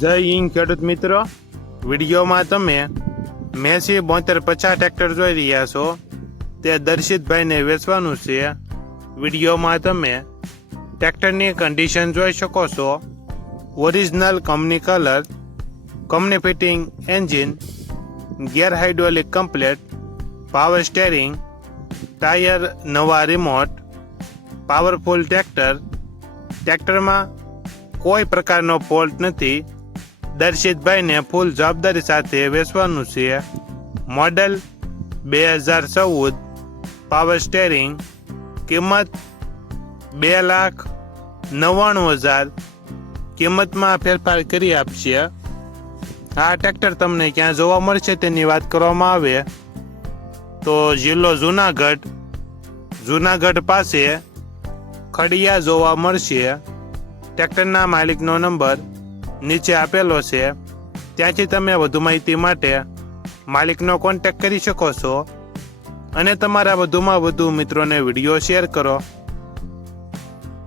જય હિન્દ ખેડૂત મિત્રો, વિડીયોમાં તમે મેસી 7250 ટ્રેક્ટર જોઈ રહ્યા છો. તે દર્શિતભાઈને વેચવાનું છે. વિડીયોમાં તમે ટ્રેક્ટરની કન્ડિશન જોઈ શકો છો. Original company colour, company fitting engine, gear hydraulic complete, power steering, tyre નવા, રિમોટ, પાવરફુલ ટ્રેક્ટર. ટ્રેક્ટરમાં કોઈ પ્રકારનો ફોલ્ટ નથી. દર્શિતભાઈને ફૂલ જવાબદારી સાથે વેચવાનું છે. Model 2014, power steering. કિંમત 2,99,000. કિંમતમાં ફેરફાર કરી આપશે. આ ટ્રેક્ટર તમને ક્યાં જોવા મળશે તેની વાત કરવામાં આવે તો જિલ્લો જુનાગઢ પાસે ખડિયા જોવા મળશે. ટ્રેક્ટરના માલિકનો નંબર નીચે આપેલો છે. ત્યાંથી તમે વધુ માહિતી માટે માલિકનો કોન્ટેક્ટ કરી શકો છો અને તમારા વધુમાં વધુ મિત્રોને વિડીયો શેર કરો.